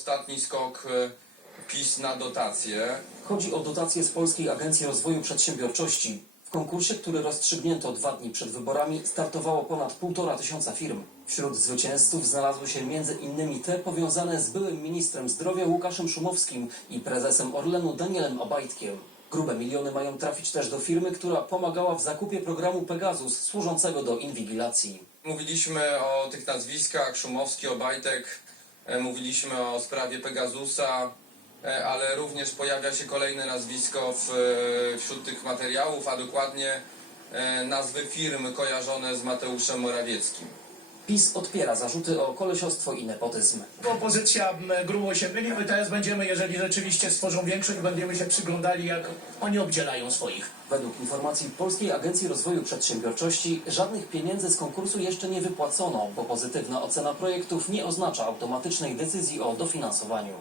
Ostatni skok e, PiS na dotacje. Chodzi o dotacje z Polskiej Agencji Rozwoju Przedsiębiorczości. W konkursie, który rozstrzygnięto dwa dni przed wyborami, startowało ponad półtora tysiąca firm. Wśród zwycięzców znalazły się między innymi te powiązane z byłym ministrem zdrowia Łukaszem Szumowskim i prezesem Orlenu Danielem Obajtkiem. Grube miliony mają trafić też do firmy, która pomagała w zakupie programu Pegasus służącego do inwigilacji. Mówiliśmy o tych nazwiskach, Szumowski, Obajtek, mówiliśmy o sprawie Pegasusa, e, ale również pojawia się kolejne nazwisko w, e, wśród tych materiałów, a dokładnie e, nazwy firm kojarzone z Mateuszem Morawieckim. PiS odpiera zarzuty o kolesiostwo i nepotyzm. Opozycja m, grubo się myli, my teraz będziemy, jeżeli rzeczywiście stworzą większość, będziemy się przyglądali, jak oni obdzielają swoich. Według informacji Polskiej Agencji Rozwoju Przedsiębiorczości żadnych pieniędzy z konkursu jeszcze nie wypłacono, bo pozytywna ocena projektów nie oznacza automatycznej decyzji o dofinansowaniu.